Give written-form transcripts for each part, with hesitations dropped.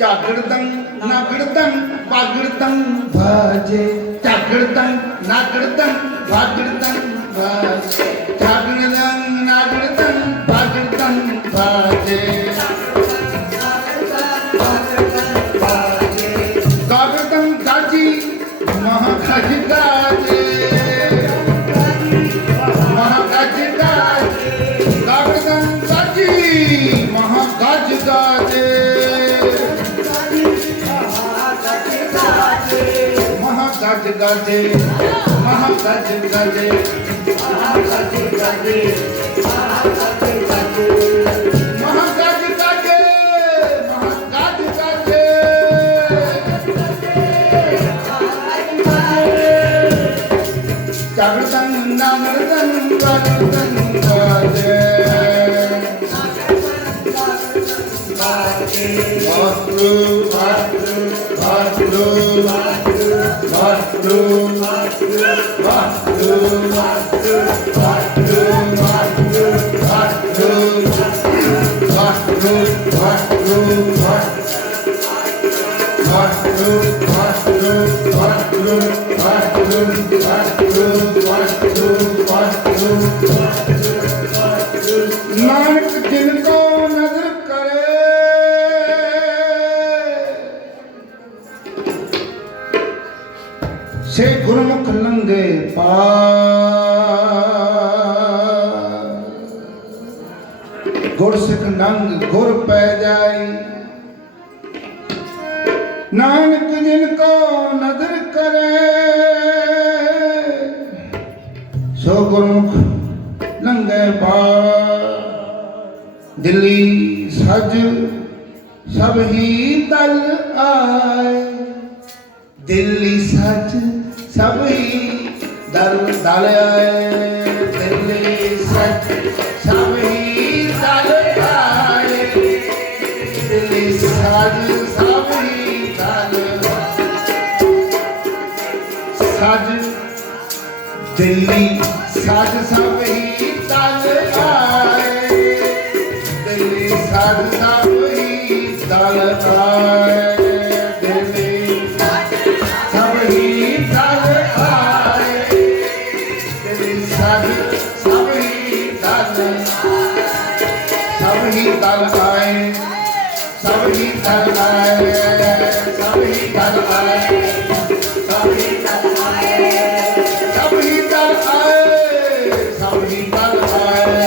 जागृतं नागृतं वागृतं भजे जागृतं नागृतं वागृतं भजे जागृतं नागृतं वागृतं भजे जागृतं गाजी महागाजी गाजे महागाजी गाजे जागृतं गाजी महागाजी गाजे गज गजे महागज गजे महागज गजे महागज गजे महागज गजे महागज गजे जागृतं नागृतं वागृतं गजे vastu vastu vastu Vastu, Vastu, Vastu, Vastu, Vastu, Vastu, Vastu, Vastu, Vastu, Nanak जिनको नजर करे से गुरमुख लंगे पार गुर सिख नंग गुर पै जाई नानक जिनको नजर करे सो गुरमुख लंगे पार दिल्ली सज सब ही दल आए दिल्ली सच सब ही दल दल आए दिल्ली सच सब ही दल आए दिल्ली सच सब ही दल सज दिल्ली सच सब ही दल आए दिल्ली सच सब ही दल आए दल आए सब ही दल आए सब ही दल आए सब ही दल आए सब ही दल आए सब ही दल आए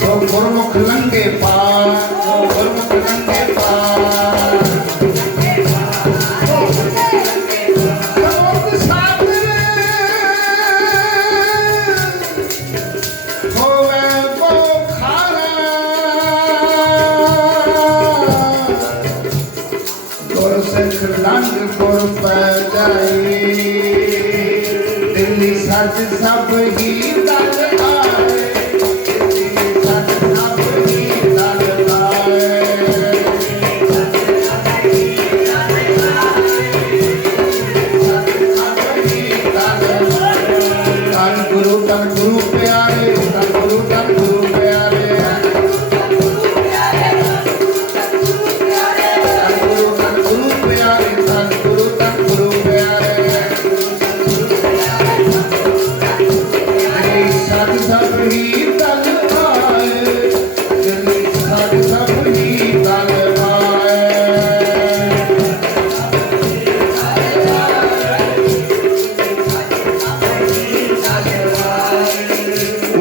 सो गुरमुख लंगे पार सो गुरमुख लंगे पार लंग गुर पै जाई दिल्ली सच सब ही दल आए दिल्ली सच सब ही दल आए धन गुरु प्यारे धन गुरु प्यारे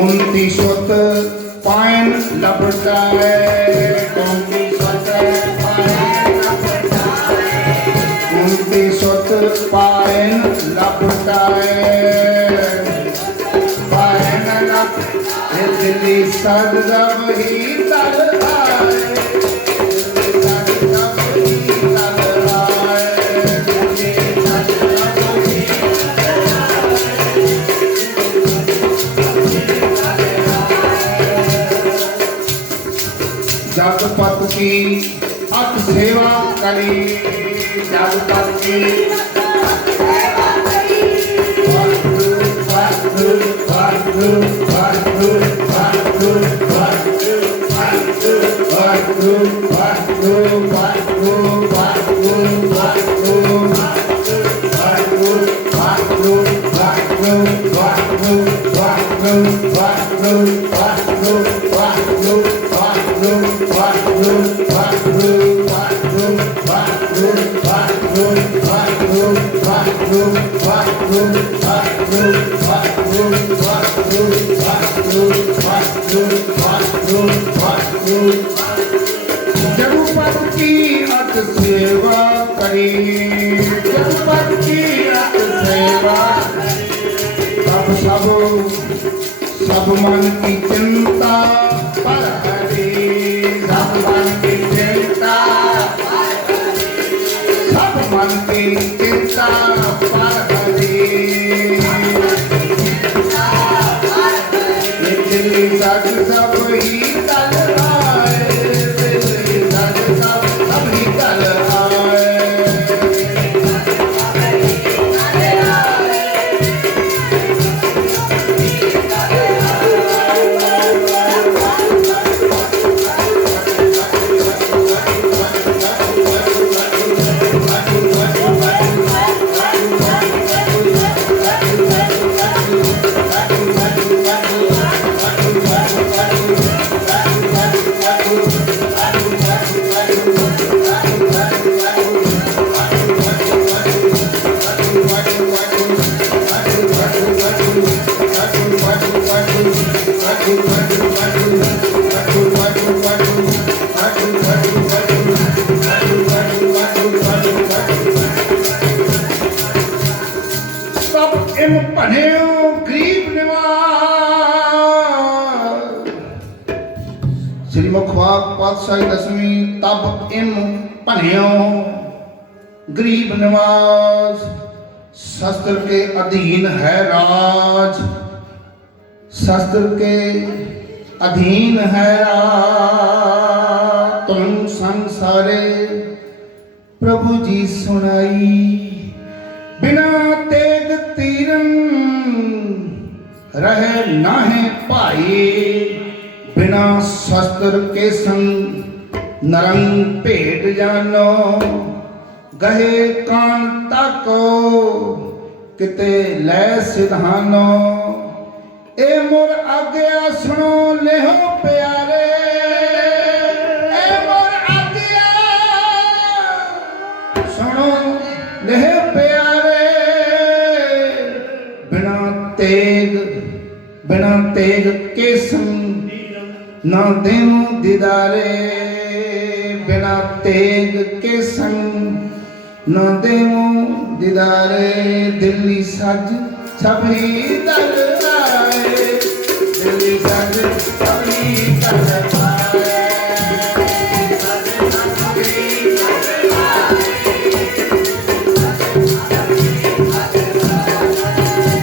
कुंती सुत पायन लपटाए कुंती सुत पायन लपटाए कुंती सुत पायन लपटाए पायन लपटाए दिल्ली सद जब ही तल आए जगपत की अत सेवा करी जगपत की वाहिगुरु वाहिगुरु वाहिगुरु वाहिगुरु वाहिगुरु वाहिगुरु वाहिगुरु वाहिगुरु वाहिगुरु वाहिगुरु वाहिगुरु जगपत की अत सेवा करी जगपत की अत सेवा सब मन की चिंता पर हरी सब मन की चिंता सब मन की चिंता पर हरी दिल्ली सज सब ही कल आए दिल्ली सज सब ही कल आए श्रीमुखवाक पातशाही दसवीं तब इम भन्यो गरीब निवास शस्त्र के अधीन है राज शस्त्र के अधीन है राज तुम संसारे प्रभु जी सुनाई बिना तेग तीरन रहे नाहे भाई बिना शस्त्र के संग नरंग भेट जानो गहे कांता को किते लै सिधानो ए मोर आज्ञा सुनो लेहो प्यारे ए मोर आज्ञा सुनो लेहो प्यारे बिना तेग के संग ना देऊं दीदारे बिना तेग के संग ना देऊं दीदारे दिल्ली सज सभी दल आए दिल्ली सज सभी दल आए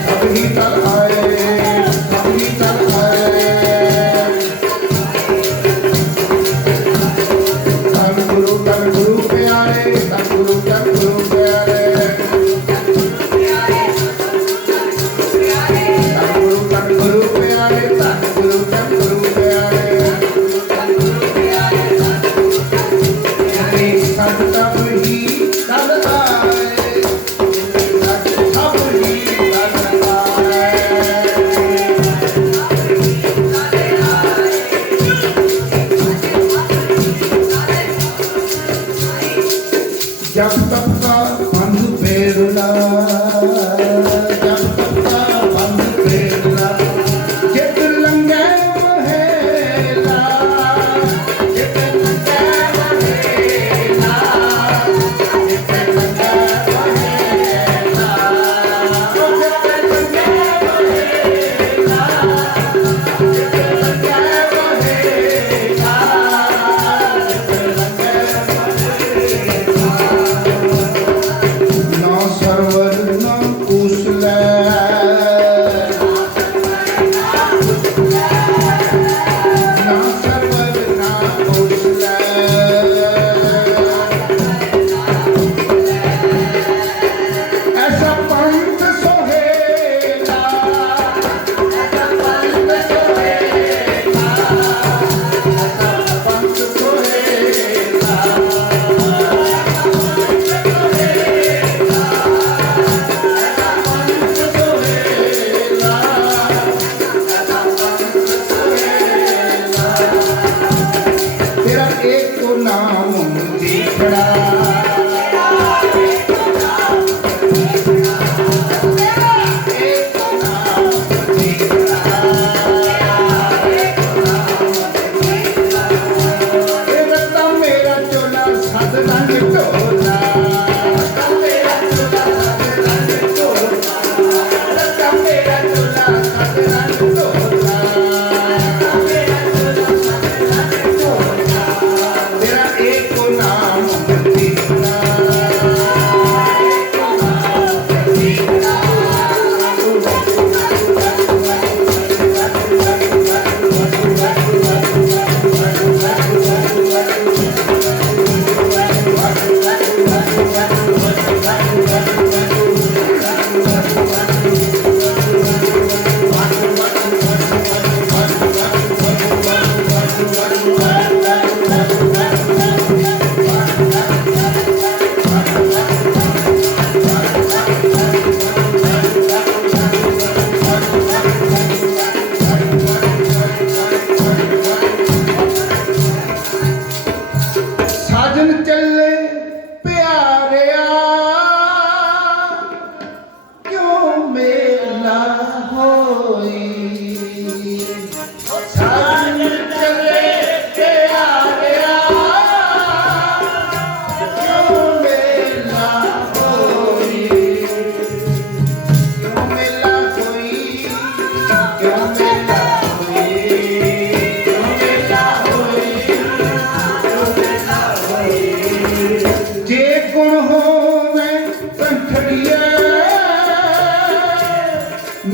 सभी दल आए सभी दल आए गुरु प्यारे गुरु प्यारे गुरु प्यारे गुरु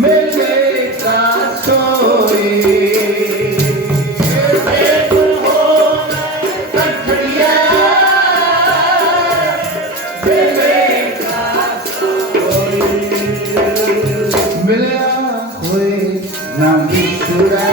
मेले का सोए मिलिया होए ना बिछुड़ा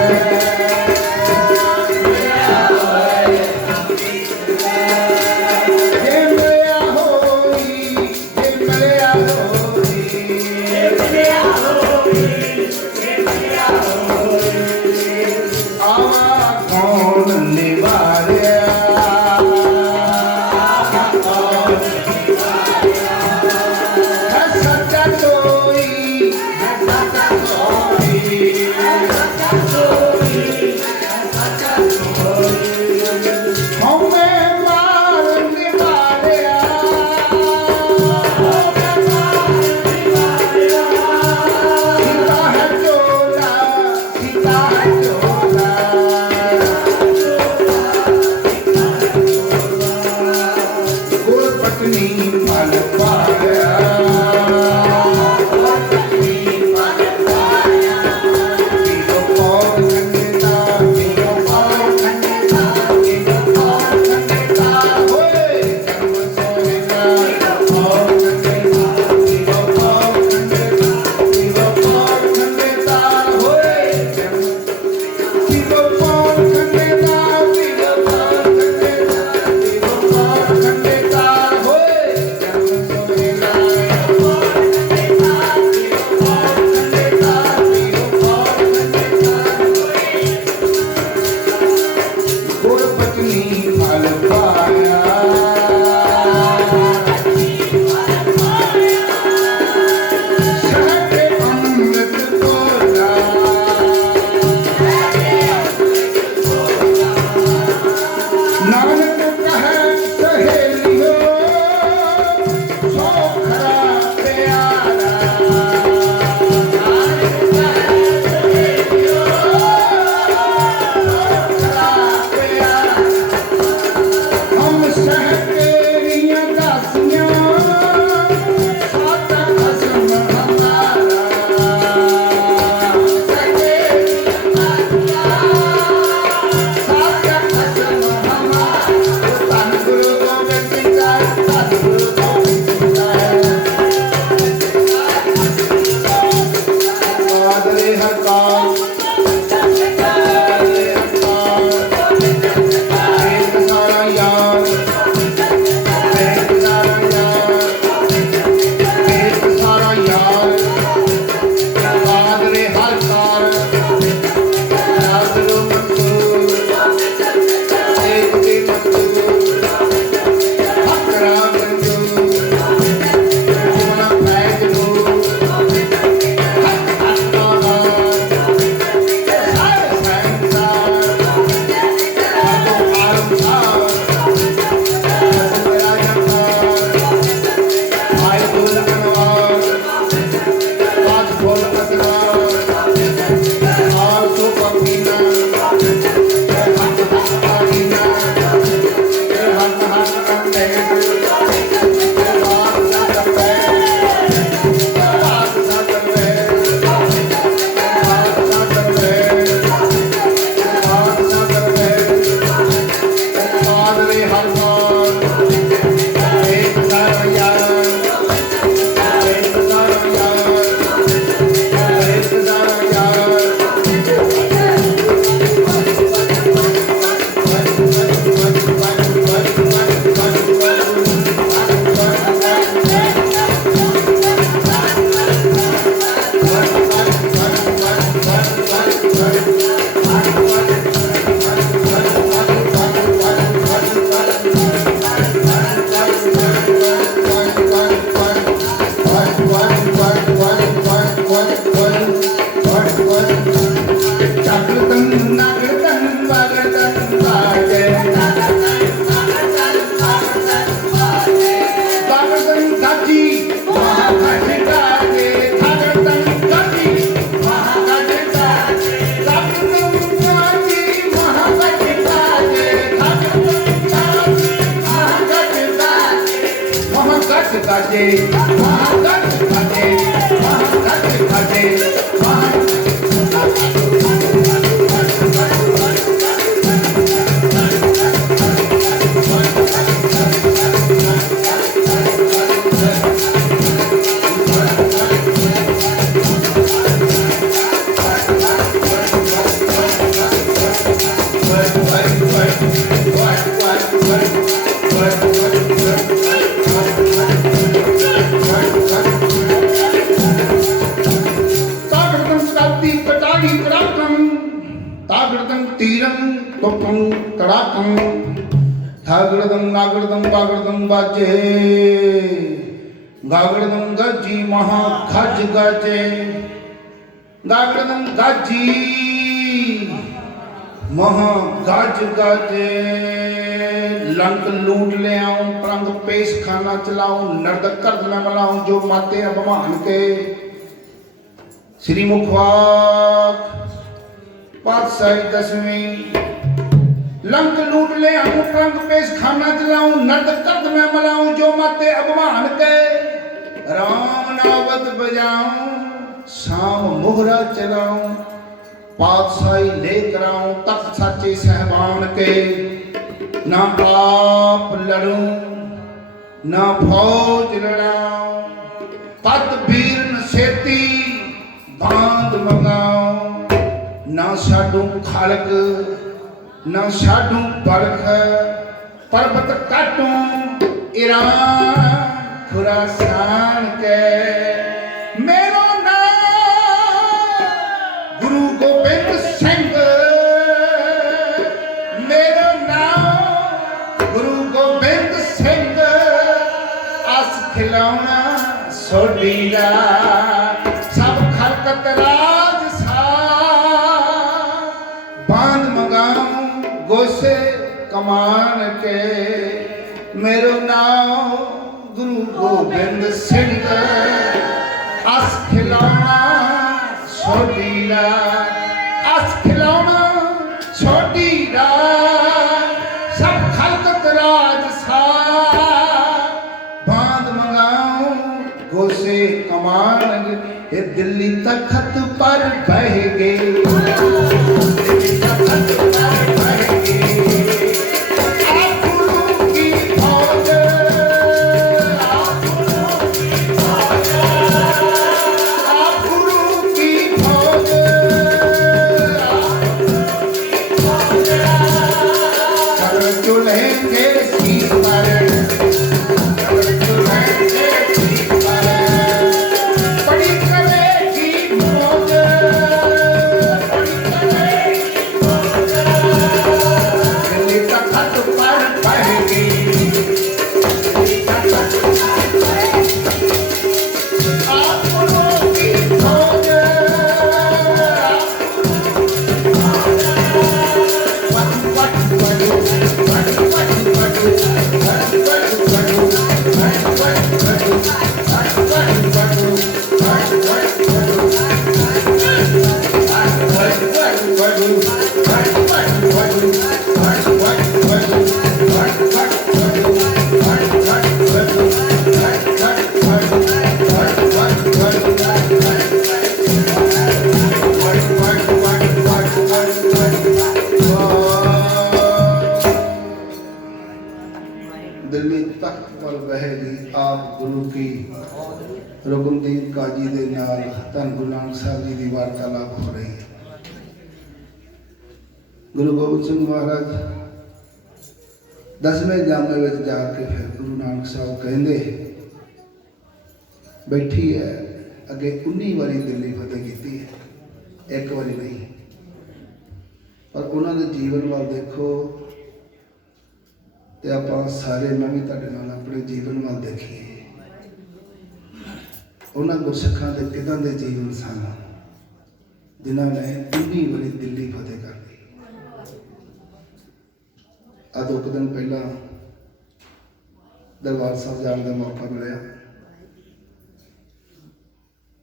Kaje, थागड़दम नागड़दम बागड़दम बाजे गागड़दम गजी महा खज गजे गागड़दम गाजी महा गज गजे लंक लूट ले आऊं प्रंग पेश खाना चलाऊं नर्द कर्द में मलाऊं जो माते अभिमान के श्री मुखवाक पातशाही दसवीं लंक लूट ले आऊं प्रंग पेश खाना चलाऊं नर्द कर्द में मलाऊं जो माते अभिमान के राम नावत बजाऊं शाम मोहरा चलाऊं पातशाही लेकर आऊं तख्त साचे सहबान के ना आप लड़ूं ना फौज लड़ाऊं पत वीर नसेती बांध मंगाऊं ना साडू खालक ना साडू बरख पर्वत काटूं ईरान खुरासान के मेरो नाम गुरु गोबिंद सिंह मेरो नाम गुरु गोबिंद सिंह अस खिलौना सोडीला सब खलकत राज सा बांध मंगाऊं गोसे कमान के मेरो नाम गुरु गोबिंद सिंह अस खिलौना छोटीला अस खिलौना छोटीला सब खलकत राज सा बांध मंगाऊं गोसे कमान ये दिल्ली तख्त पर बह गए दिल्ली तख्त पर बह गए आप गुरु की फौज आप गुरु की फौज कर चुलेंगे सीट पर कर चुलेंगे सीट पर बड़ी करेगी मौज बड़ी करेगी मौज दिल्ली तख्त पर बहेगी दिल्ली तख्त पर आप गुरु की फौज दिल्ली तख्त पर बहेगी आप गुरु की रुकमदीन काजी दे नाल धन गुरु नानक साहब जी की वार्तालाप हो रही है। गुरु गोबिंद सिंह महाराज 10वें जामे में जाके फिर गुरु नानक साहब कहते बैठी है अगे 19 बारी दिल्ली फतेह की है, एक बारी नहीं। पर उन्होंने जीवन वाल देखो तो आप सारे मैं भी तुहाडे नाल अपने जीवन वाल देखिए उन्होंने गुरसिखां दे किदां दे जीवन सन जिन्होंने 19 बारी दिल्ली फतेह कर दी। आज 2 दिन पहला दरबार साहब जाने का मौका मिला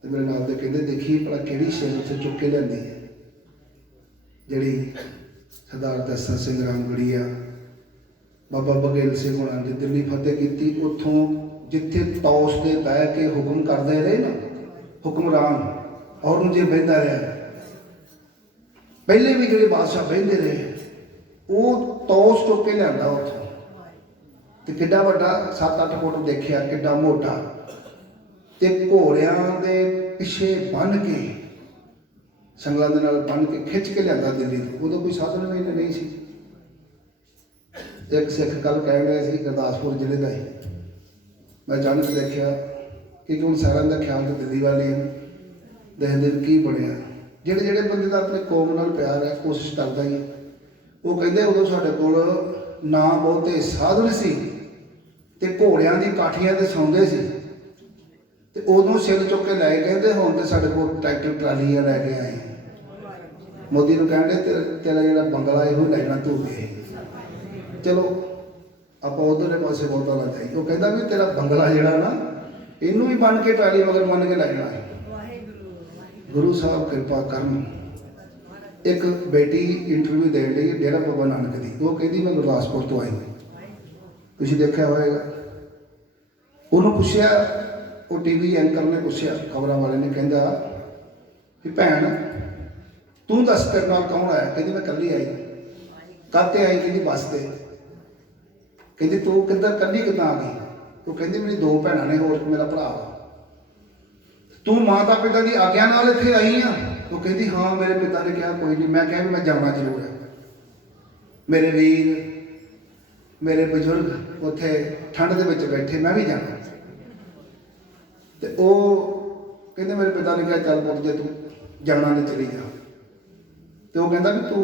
तो मेरे नाल दे कहते देखिए भला किहड़ी शे उत्थे चुक के लिआंदी है जिहड़ी सरदार दस्ता सिंह रामगढ़िया बाबा बघेल सिंह होना ने दिल्ली फतेह की। उतों जिथे तौस के बह के हुक्म करते रहे ना हुक्मरान और जे बहता रहा। पहले भी जो बादशाह बहते रहे वो तौस चुक के लिया उतों तो कि वाला 7-8 फुट देखा कि मोटा तो घोड़िया के पिछे बन के संगलों के बन के खिंच के लिया दिल्ली तो उदों कोई साधन भी नहीं सी। एक सिख कल कह रहा सी गुरदासपुर जिले का ही मैं अचानक देखा कि हम सारा का ख्याल तो दिल्ली वाले हैं देखते की बनया ਜਿਹੜੇ ਜਿਹੜੇ ਬੰਦੇ ਦਾ अपने कौम नाल प्यार है कोशिश करता ही वो कहते उदों साढ़े कोल ना बहुते साधन सी ते घोड़ियां दी काठियां ते सौंदे सी ते उदों सिर चुक के लै कहते हुण ते साढ़े कोल ट्रैक्टर ट्रालियां लैके आए मोदी नूं कहंदे तेरा जिहड़ा बंगला इहो लै जाना तू दे। चलो आपां उधरले पासे बहुता ना जाइए वो कहंदा भी तेरा बंगला जिहड़ा ना इनू भी बन के ट्राली मगर बन के लै जाना है। गुरु साहब कृपा करन एक बेटी इंटरव्यू देन लई डेरा बाबा नानक दी वो कहती मैं गुरदासपुर तो आई तुसीं देखा होएगा उन्होंने पूछया वो टीवी एंकर ने पूछया खबरों वाले ने कहंदा कि भैन तू दस तेरे नाल कौन आया कहती मैं कल्ली आई काते आई कहती बस ते कहती तू किधर कल्ली किदां आ गई वो कहती मेरी 2 भैनां ने होर मेरा भरा तू माता पिता की आग्ञा नाल इत्थे आई हाँ वो कहती हाँ मेरे पिता ने कहा कोई नहीं मैं कहा मैं जाना जरूर है मेरे वीर मेरे बजुर्ग उत्थे ठंड के विच बैठे मैं भी जाना तो वो कहते मेरे पिता ने कहा चल पुत जे तू जाना नहीं चली जा तो वो कहता भी तू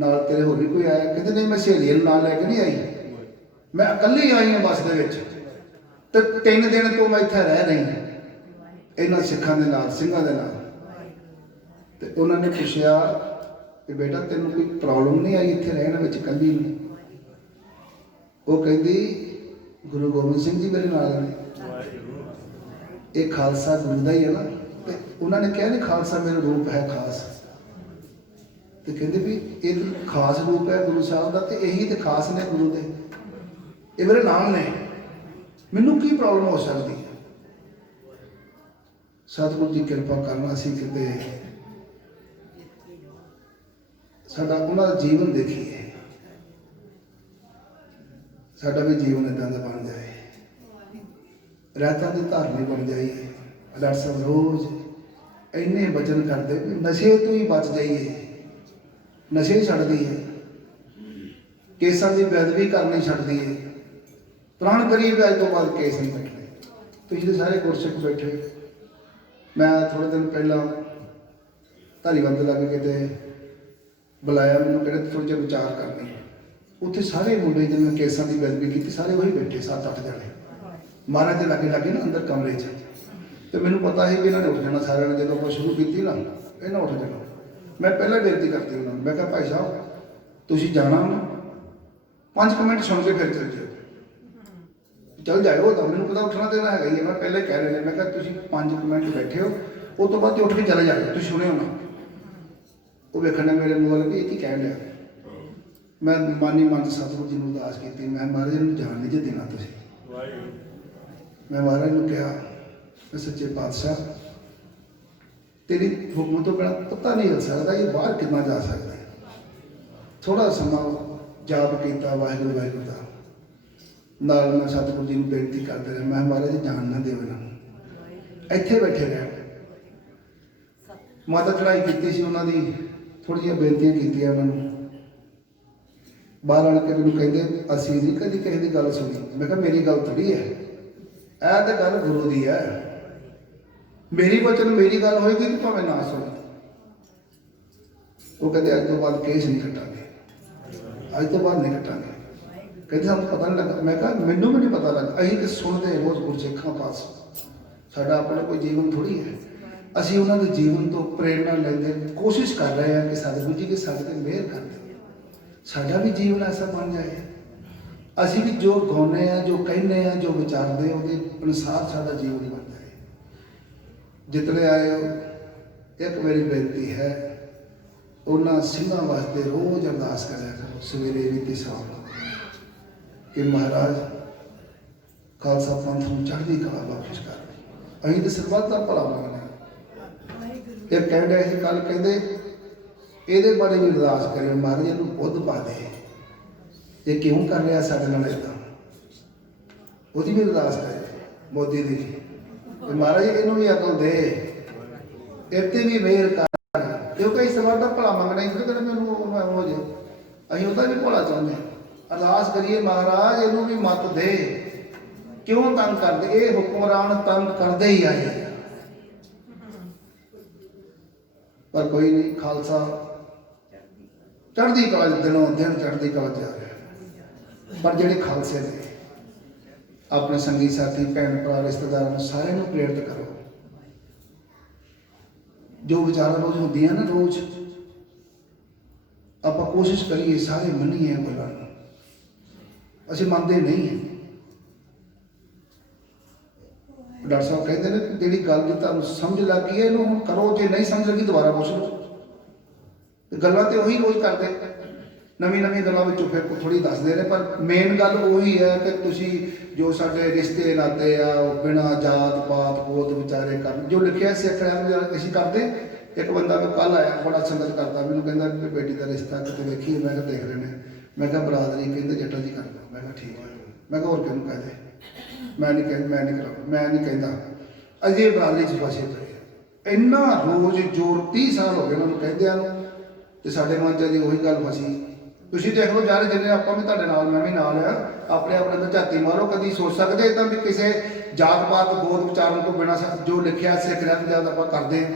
नाल तेरे होर भी कोई आया कहते नहीं मैं सहेली नाल लैके नहीं आई मैं इकल्ली आई हाँ बस दे विच ते 3 दिन तो मैं इत्थे रह रही इन्होंने सिखों के नाल सिंघां दे नाल ते उन्होंने पूछया कि बेटा तेनों कोई प्रॉब्लम नहीं आई इत्थे रहने विच कल्ली नूं वो कहती गुरु गोबिंद सिंह जी मेरे नाल ने ये खालसा गुरु का ही है ना तो उन्होंने कहा नहीं खालसा मेरा रूप है खास तो कहते भी ये खास रूप है गुरु साहब का तो यही तो खास ने गुरु के ये मेरे नाल ने मैनू की प्रॉब्लम हो सकती है। सतगुरु जी कृपा करना सी किते साडा उन्हां दा जीवन देखिए साडा भी जीवन इदां दा बन जाए रातां दी धारनी बन जाइए। डॉक्टर साहब रोज इन्ने वचन करते नशे तो ही बच जाइए नशे छड्ड दईए केसां की बेअदबी करनी छड्ड दईए प्राण करिए भी अज तो बाद केस नहीं कटने। तुसीं सारे गुरसिख बैठे मैं थोड़े दिन पहला धारीवाल के लागे किते बुलाया मैंने कहते थोड़े जिहा विचार करने उत्थे सारे मुंडे जिन्हें केसां की बेअदबी की सारे वही बैठे 7-8 जने महाराज के लागे लागे ना अंदर कमरे तो मैंने पता है कि इन्होंने उठ जाना सारे ने जो शुरू की ना इन्हें उठ जाना। मैं पहले बेनती करती उन्होंने मैं कहा भाई साहब तुसीं जाना ना 5 मिनट सुन के फिर चल जाओ चल जाओ तो मैंने पता उठना देना है मैं पहले कह रहे मैं कहा तुसीं 5 मिनट बैठे हो उस तो बाद उठ के चले जाओ तुसीं सुनियो ना वो वेखने मेरे मुँह भी ये कह लिया मैं मानी मन सतगुरु जी ने उदास की मैं महाराज इन्हूं जान नहीं जे देना तुसीं मैं महाराज ने कहा मैं सच्चे पातशाह तेरी हुक्म तो बिना पता नहीं हिल सकता ये बाहर कितना जा सकता है। थोड़ा समा जाप किया वाहिगुरू वाहिगुरू का नाल मैं सतगुरु जी ने बेनती करते रहा मैं महाराज जान ना देव इन्होंने इत्थे बैठे रहे माता चढ़ाई की सी उन्होंने थोड़ी जी बेनतियां की उन्होंने बाहर आने के मैंने कहते असी नहीं कभी किसी की गल सुनी मैं कहा मेरी गल थोड़ी है यह तो गल गुरु की है मेरी वचन मेरी गल होएगी तो भावें ना सुने। वो कहते अज तो बाद केस नहीं कटांगे अज तो बाद नहीं कटांगे कहते सानूं पता नहीं लगा मैं कहा मैनूं भी नहीं पता लगा असीं तो सुनते रोज़ गुरसिखां पास साडा अपना कोई जीवन थोड़ी है असीं उन्हां दे जीवन तो प्रेरणा लैंदे कोशिश कर रहे हैं कि सतगुरु जी के साडे ते मेहर कर दें साडा भी जीवन ऐसा बन जाए असीं भी जो गाउने हैं जो कहने हैं जो विचारते हैं उहदे अनुसार साडा जीवन बन जाए। जितने आए हो एक मेरी बेनती है उन्होंने सिंघां वास्ते रोज़ अरदास करा करो सवेरे भी ते शाम कि महाराज खालसा पंथ नूं चढ़दी कला बख्शिश कर असीं तो सरबत दा भला मंगने ਇਹ ਕਹਿ ਰਿਹਾ ਸੀ ਕੱਲ, ਕਹਿੰਦੇ ਇਹਦੇ ਬਾਰੇ ਵੀ ਅਰਦਾਸ ਕਰਿਓ ਮਹਾਰਾਜ ਇਹਨੂੰ ਬੁੱਧ ਪਾ ਦੇ, ਇਹ ਕਿਉਂ ਕਰ ਰਿਹਾ ਸਾਡੇ ਨਾਲ ਇੱਦਾਂ, ਉਹਦੀ ਵੀ ਅਰਦਾਸ ਕਰੇ ਮੋਦੀ ਦੀ ਵੀ ਮਹਾਰਾਜ ਇਹਨੂੰ ਵੀ ਅਕਲ ਦੇ, ਇੱਥੇ ਵੀ ਮਿਹਰ ਕਰ, ਕਿਉਂਕਿ ਇਸ ਵਾਰ ਦਾ ਭਲਾ ਮੰਗਣਾ ਹੀ ਕਿਹੜਾ ਮੈਨੂੰ ਹੋ ਜੇ, ਅਸੀਂ ਉਹਦਾ ਵੀ ਭਲਾ ਚਾਹੁੰਦੇ ਹਾਂ। ਅਰਦਾਸ ਕਰੀਏ ਮਹਾਰਾਜ ਇਹਨੂੰ ਵੀ ਮੱਤ ਦੇ, ਕਿਉਂ ਤੰਗ ਕਰਦੇ, ਇਹ ਹੁਕਮਰਾਨ ਤੰਗ ਕਰਦੇ ਹੀ ਆਏ, ਪਰ ਕੋਈ ਨਹੀਂ, ਖਾਲਸਾ ਚੜ੍ਹਦੀ ਕਲਾ ਦਿਨੋਂ ਦਿਨ ਚੜ੍ਹਦੀ ਕਲਾ ਜਾ ਰਿਹਾ। ਪਰ ਜਿਹੜੇ ਖਾਲਸੇ ਨੇ ਆਪਣੇ ਸੰਗੀ ਸਾਥੀ ਭੈਣ ਭਰਾ ਰਿਸ਼ਤੇਦਾਰਾਂ ਨੂੰ ਸਾਰਿਆਂ ਨੂੰ ਪ੍ਰੇਰਿਤ ਕਰੋ, ਜੋ ਵਿਚਾਰਾਂ ਰੋਜ਼ ਹੁੰਦੀਆਂ ਨਾ, ਰੋਜ਼ ਆਪਾਂ ਕੋਸ਼ਿਸ਼ ਕਰੀਏ ਸਾਰੇ ਮੰਨੀਏ ਗੱਲਾਂ ਨੂੰ, ਅਸੀਂ ਮੰਨਦੇ ਨਹੀਂ ਹਾਂ। ਡਾਕਟਰ ਸਾਹਿਬ ਕਹਿੰਦੇ ਨੇ ਜਿਹੜੀ ਗੱਲ ਦੀ ਤੁਹਾਨੂੰ ਸਮਝ ਲੱਗ ਗਈ ਹੈ ਇਹਨੂੰ ਹੁਣ ਕਰੋ, ਜੇ ਨਹੀਂ ਸਮਝ ਲੱਗੀ ਦੁਬਾਰਾ ਪੁੱਛ ਲਓ। ਗੱਲਾਂ ਤੇ ਉਹੀ ਰੋਜ਼ ਕਰਦੇ, ਨਵੀਂ ਗੱਲਾਂ ਵਿੱਚੋਂ ਫਿਰ ਥੋੜੀ ਦੱਸਦੇ ਨੇ, ਪਰ ਮੇਨ ਗੱਲ ਉਹੀ ਹੈ ਕਿ ਤੁਸੀਂ ਜੋ ਸਾਡੇ ਰਿਸ਼ਤੇ ਨਾਤੇ ਆ ਉਹ ਬਿਨਾਂ ਜਾਤ ਪਾਤ ਗੋਤ ਵਿਚਾਰੇ ਕਰਨ, ਜੋ ਲਿਖਿਆ ਸਿੱਖ ਰਹਿਣ ਅਸੀਂ ਕਰਦੇ। ਇੱਕ ਬੰਦਾ ਮੈਂ ਕੱਲ ਆਇਆ, ਬੜਾ ਸੰਗਤ ਕਰਦਾ, ਮੈਨੂੰ ਕਹਿੰਦਾ ਵੀ ਬੇਟੀ ਦਾ ਰਿਸ਼ਤਾ ਕਿਤੇ ਵੇਖੀਏ, ਮੈਂ ਕਿਹਾ ਦੇਖ ਰਹੇ ਨੇ, ਮੈਂ ਕਿਹਾ ਬਰਾਦਰੀ, ਕਹਿੰਦੇ ਜੱਟਾ ਜੀ ਕਰਦਾ, ਮੈਂ ਕਿਹਾ ਠੀਕ ਹੈ, ਮੈਂ ਕਿਹਾ ਹੋਰ ਕਿਹਨੂੰ ਕਹਦੇ, ਮੈਂ ਨਹੀਂ ਕਹਿੰਦਾ, ਅਜੇ ਬਰਾਦਰੀ 'ਚ ਫਸੇ ਪਏ ਇੰਨਾ ਰੋਜ਼ ਜ਼ੋਰ 30 ਸਾਲ ਹੋ ਗਏ ਉਹਨਾਂ ਨੂੰ ਕਹਿੰਦਿਆਂ ਨੂੰ, ਤੇ ਸਾਡੇ ਮਨ 'ਚ ਜੀ ਉਹੀ ਗੱਲ ਫਸੀ। ਤੁਸੀਂ ਦੇਖ ਲਓ ਯਾਰ, ਜਿੰਨੇ ਆਪਾਂ ਵੀ ਤੁਹਾਡੇ ਨਾਲ, ਮੈਂ ਵੀ ਨਾਲ ਆ, ਆਪਣੇ ਤੇ ਝਾਤੀ ਮਾਰੋ, ਕਦੀ ਸੋਚ ਸਕਦੇ ਇਦਾਂ ਵੀ ਕਿਸੇ ਜਾਤ ਪਾਤ ਗੋਤ ਵਿਚਾਰਨ ਤੋਂ ਬਿਨਾਂ ਜੋ ਲਿਖਿਆ ਸਿੱਖ ਰਹਿਣ ਦੀ ਆਪਾਂ ਕਰਦੇ ਹਾਂ।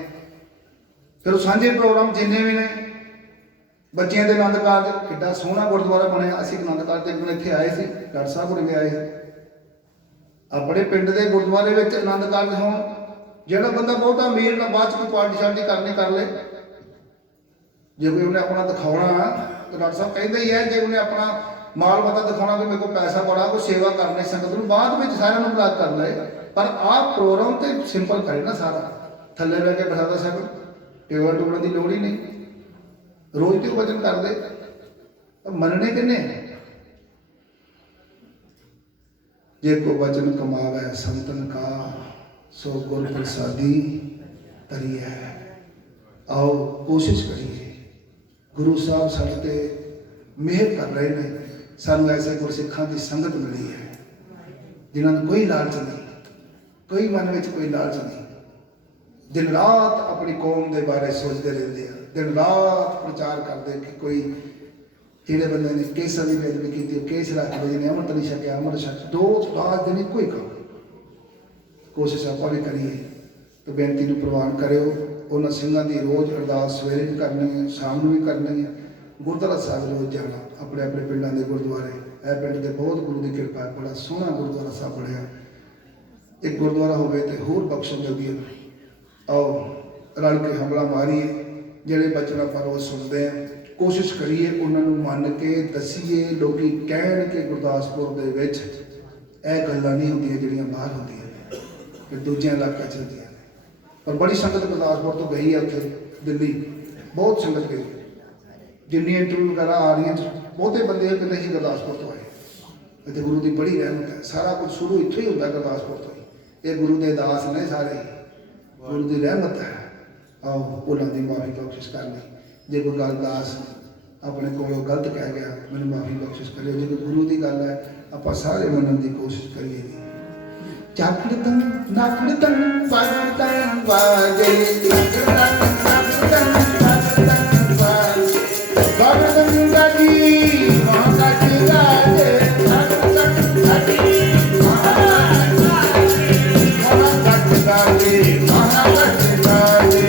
ਫਿਰ ਉਹ ਸਾਂਝੇ ਪ੍ਰੋਗਰਾਮ ਜਿੰਨੇ ਵੀ ਨੇ, ਬੱਚਿਆਂ ਦੇ ਆਨੰਦ ਕਾਰਜ, ਕਿੱਡਾ ਸੋਹਣਾ ਗੁਰਦੁਆਰਾ ਬਣਿਆ। ਅਸੀਂ ਆਨੰਦ ਕਾਰਜ ਤੇ ਇੱਥੇ ਆਏ ਸੀ, ਡਾਕਟਰ ਸਾਹਿਬ ਹੋਣੀ ਵੀ ਆਏ ਸੀ, ਆਪਣੇ ਪਿੰਡ ਦੇ ਗੁਰਦੁਆਰੇ ਵਿੱਚ ਆਨੰਦ ਕਾਰਜ ਹੋਣ। ਜਿਹੜਾ ਬੰਦਾ ਬਹੁਤਾ ਅਮੀਰ ਨਾ ਬਾਅਦ 'ਚ ਕੋਈ ਪਾਰਟੀ ਸ਼ਾਰਟੀ ਕਰਨੀ ਕਰ ਲੈ, ਜੇ ਕੋਈ ਉਹਨੇ ਆਪਣਾ ਦਿਖਾਉਣਾ ਤਾਂ ਡਾਕਟਰ ਸਾਹਿਬ ਕਹਿੰਦੇ ਹੀ ਹੈ, ਜੇ ਉਹਨੇ ਆਪਣਾ ਮਾਲ ਮਤਾ ਦਿਖਾਉਣਾ ਕਿ ਮੇਰੇ ਕੋਲ ਪੈਸਾ ਬੜਾ, ਕੋਈ ਸੇਵਾ ਕਰਨੀ ਸੰਗਤ ਨੂੰ, ਬਾਅਦ ਵਿੱਚ ਸਾਰਿਆਂ ਨੂੰ ਬੁਲਾ ਕਰ ਲਏ। ਪਰ ਆਹ ਪ੍ਰੋਗਰਾਮ ਤੇ ਸਿੰਪਲ ਕਰੇ ਨਾ, ਸਾਰਾ ਥੱਲੇ ਬਹਿ ਕੇ ਪ੍ਰਸਾਦਾ ਛਕ, ਟੇਬਲ ਟੁਕੜਨ ਦੀ ਲੋੜ ਹੀ ਨਹੀਂ, ਰੋਜ਼ ਤੇ ਵਚਨ ਕਰਦੇ, ਮੰਨਣੇ ਕਿੰਨੇ। ਜੇ ਕੋ ਵਚਨ ਕਮਾਵੇ ਸੰਤਨ ਕਾ, ਸੋ ਗੁਰ ਪ੍ਰਸਾਦੀ ਤਰੀ ਹੈ। ਆਓ ਕੋਸ਼ਿਸ਼ ਕਰੀਏ, ਗੁਰੂ ਸਾਹਿਬ ਸਾਡੇ ਤੇ ਮਿਹਰ ਕਰ ਰਹੇ ਨੇ, ਸਾਨੂੰ ਐਸੇ ਗੁਰਸਿੱਖਾਂ ਦੀ ਸੰਗਤ ਮਿਲੀ ਹੈ ਜਿਨ੍ਹਾਂ ਨੂੰ ਕੋਈ ਲਾਲਚ ਨਹੀਂ, ਕੋਈ ਮਨ ਵਿੱਚ ਕੋਈ ਲਾਲਚ ਨਹੀਂ, ਦਿਨ ਰਾਤ ਆਪਣੀ ਕੌਮ ਦੇ ਬਾਰੇ ਸੋਚਦੇ ਰਹਿੰਦੇ ਆ, ਦਿਨ ਰਾਤ ਪ੍ਰਚਾਰ ਕਰਦੇ ਕਿ ਕੋਈ ਜਿਹੜੇ ਬੰਦੇ ਨੇ ਕੇਸਾਂ ਦੀ ਬੇਦਬੀ ਕੀਤੀ, ਉਹ ਕੇਸ ਰੱਖ ਲਏ, ਜਿਹਨੇ ਅੰਮ੍ਰਿਤ ਨਹੀਂ ਛਕਿਆ ਅੰਮ੍ਰਿਤ ਛਕ, 2 ਦਿਨ ਇੱਕੋ ਹੀ ਕੰਮ। ਕੋਸ਼ਿਸ਼ ਆਪਾਂ ਵੀ ਕਰੀਏ ਤੇ ਬੇਨਤੀ ਨੂੰ ਪ੍ਰਵਾਨ ਕਰਿਓ। ਉਹਨਾਂ ਸਿੰਘਾਂ ਦੀ ਰੋਜ਼ ਅਰਦਾਸ ਸਵੇਰੇ ਵੀ ਕਰਨੀ ਹੈ, ਸ਼ਾਮ ਨੂੰ ਵੀ ਕਰਨੀ ਹੈ। ਗੁਰਦੁਆਰਾ ਸਾਹਿਬ ਰੋਜ਼ ਜਾਣਾ, ਆਪਣੇ ਆਪਣੇ ਪਿੰਡਾਂ ਦੇ ਗੁਰਦੁਆਰੇ, ਇਹ ਪਿੰਡ ਦੇ ਬਹੁਤ ਗੁਰੂ ਦੀ ਕਿਰਪਾ, ਬੜਾ ਸੋਹਣਾ ਗੁਰਦੁਆਰਾ ਸਾਹਿਬ ਬਣਿਆ। ਇੱਕ ਗੁਰਦੁਆਰਾ ਹੋਵੇ ਤੇ ਹੋਰ ਬਖਸ਼ਣ ਮਿਲਦੀ ਹੈ। ਆਓ ਰਲ ਕੇ ਹਮਲਾ ਮਾਰੀਏ, ਜਿਹੜੇ ਬਚਨ ਆਪਾਂ ਰੋਜ਼ ਸੁਣਦੇ ਹਾਂ, ਕੋਸ਼ਿਸ਼ ਕਰੀਏ ਉਹਨਾਂ ਨੂੰ ਮੰਨ ਕੇ ਦੱਸੀਏ। ਲੋਕੀ ਕਹਿਣ ਕਿ ਗੁਰਦਾਸਪੁਰ ਦੇ ਵਿੱਚ ਇਹ ਗੱਲਾਂ ਨਹੀਂ ਹੁੰਦੀਆਂ ਜਿਹੜੀਆਂ ਬਾਹਰ ਹੁੰਦੀਆਂ ਨੇ, ਕਿ ਦੂਜਿਆਂ ਇਲਾਕਿਆਂ 'ਚ ਹੁੰਦੀਆਂ ਨੇ। ਪਰ ਬੜੀ ਸੰਗਤ ਗੁਰਦਾਸਪੁਰ ਤੋਂ ਗਈ ਹੈ, ਉੱਥੇ ਦਿੱਲੀ ਬਹੁਤ ਸੰਗਤ ਗਈ, ਜਿੰਨੀ ਇੰਟਰਵਿਊ ਵਗੈਰਾ ਆ ਰਹੀਆਂ, ਬਹੁਤੇ ਬੰਦੇ ਕਹਿੰਦੇ ਸੀ ਗੁਰਦਾਸਪੁਰ ਤੋਂ ਆਏ। ਇੱਥੇ ਗੁਰੂ ਦੀ ਬੜੀ ਰਹਿਮਤ ਹੈ, ਸਾਰਾ ਕੁਝ ਸ਼ੁਰੂ ਇੱਥੋਂ ਹੀ ਹੁੰਦਾ ਗੁਰਦਾਸਪੁਰ ਤੋਂ ਹੀ। ਇਹ ਗੁਰੂ ਦੇ ਦਾਸ ਨੇ ਸਾਰੇ, ਗੁਰੂ ਦੀ ਰਹਿਮਤ ਹੈ। ਆਓ ਉਹਨਾਂ ਦੀ ਮਾਫੀ ਬਖਸ਼ਿਸ਼ ਕਰਨੀ। ਜੇ ਕੋਈ ਗੱਲ ਦਾਸ ਆਪਣੇ ਕੋਲੋਂ ਗਲਤ ਕਹਿ ਗਿਆ, ਮੈਨੂੰ ਮਾਫੀ ਬਖਸ਼ਿਸ਼ ਕਰਿਓ। ਜੇ ਕੋਈ ਗੁਰੂ ਦੀ ਗੱਲ ਹੈ, ਆਪਾਂ ਸਾਰੇ ਮੰਨਣ ਦੀ ਕੋਸ਼ਿਸ਼ ਕਰੀਏ। ਚਾਕੜਤਨ ਨਾਕੜਤਨ ਵਾਜਤਨ ਵਾਜੇ, ਚਾਕੜਤਨ ਨਾਕੜਤਨ ਵਾਜਤਨ ਵਾਜੇ, ਵਾਜਤਨ ਗਾਜੀ ਮਹਾਕਾਜੀ ਗਾਜੇ, ਚਾਕੜਤਨ ਗਾਜੀ ਮਹਾਕਾਜੀ ਗਾਜੇ, ਮਹਾਕਾਜੀ ਗਾਜੇ।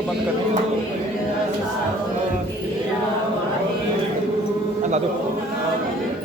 ਉਹ ਬੰਦ ਕਰਨੀ ਲਾ ਦਿਓ